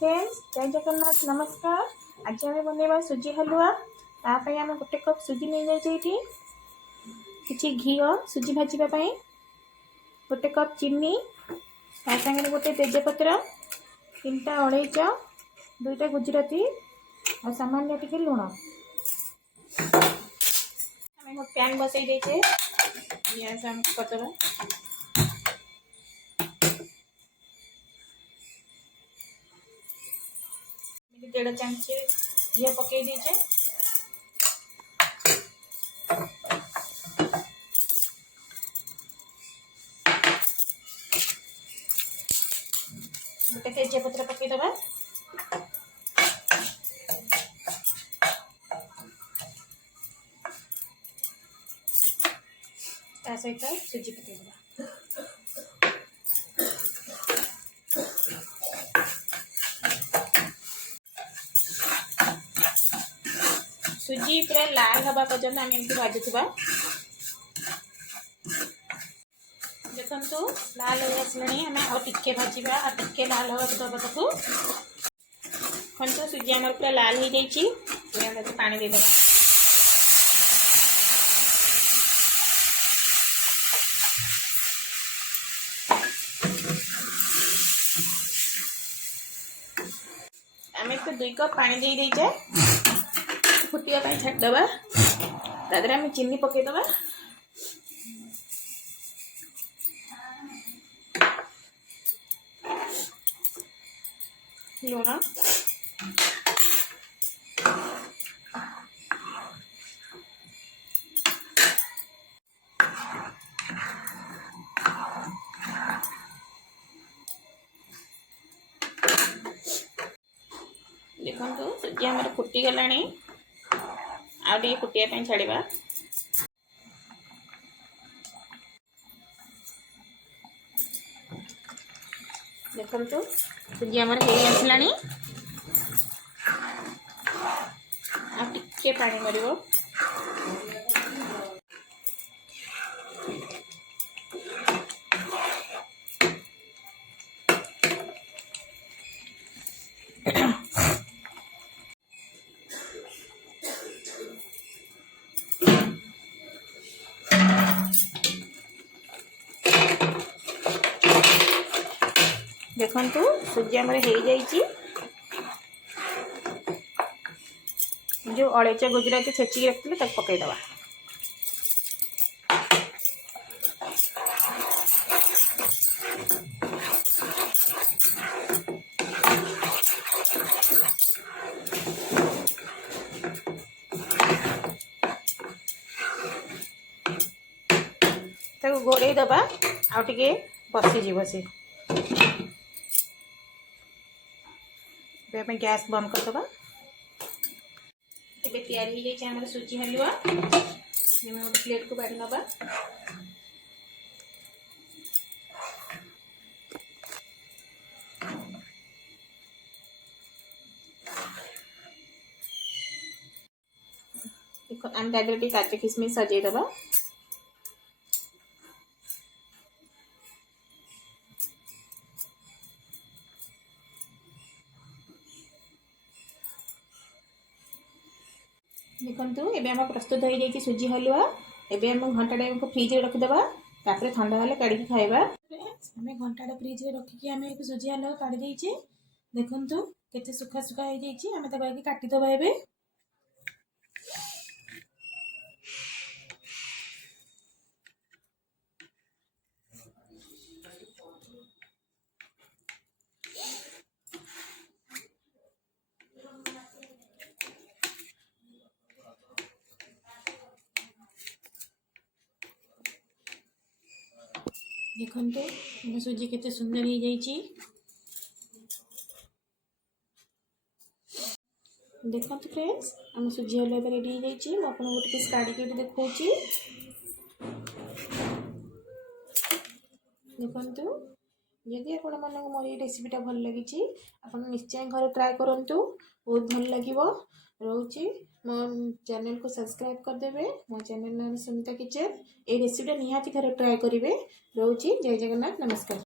Friends जय जगन्नाथ नमस्कार। आज आम बनवा सुजी हलुआ। तापाई आम गोटे कप सुजी नहीं जाइए किसी घी सुजी भाजवाई गोटे कप चीनी सागे गोटे तेजपत्र 3टा अलैच 2टा गुजराती और सामान्य टिके लुण आम पैन बसई देचे गैस आम करदे 1.5 चामच घी पकई दीचे गोटे तेजपत्र पकईदबा ता सहित सुजी पकईदबा सुजी पूरा लाल हवा पर्यंत आम एमती भाजुवा देखु लाल हो आसलानी आम आगे भाजा आगे लाल हवा दबा ताकू खंड सुजी आम पूरा लाल हो जाए पानी देदेबा आम एक 2 कप पानी दे दीचे फुटिया छाड़दबा तादर आम चीनी पकईदबा लुण देखो सुजी आम फुटी गला आगे फुटिया छाड़ा देखो सुजी आम आसला टिके पानी मरिबो देखु सुजी आम जो अलैच गुजराती छेचिक रखते तक पकईदबा घोड़े दबा आगे बसीजी से गैस बंद करदबा ए तैयारी हो जाए सुजी हलुआ गोटे प्लेट को बाढ़ी नवा आम तादेह काजू किशमिश सजेदबा देखु एवं प्रस्तुत हो जाए सुजी हलुआ एवं घंटाटे फ्रिज रखीदबा तापर ठंडा हेल्ले काढ़ी खाइबा आम घंटाटे फ्रिज रखिकी आम सुजी हलुआ काढ़ी देचे देखु केते सुखा सुखा हो जाए आम ताको काटिदबा एबे देखु सुजी केते सुंदर हो जाइए देखो फ्रेंड्स आम सुजी हलुआ रेडी हो जाइए आपको गोटे पीस काढ़ी देखा देखु यदि आपण मानक मोर ये रेसिपीटा भल लगी आप निश्चय घर ट्राए करूँ बहुत भल लगे रोचे मो चैनल को सब्सक्राइब करदे मो चैनल नाम सुमिता किचन ये रेसिपीटा निहाती घर ट्राए करेंगे रोचे जय जगन्नाथ नमस्कार।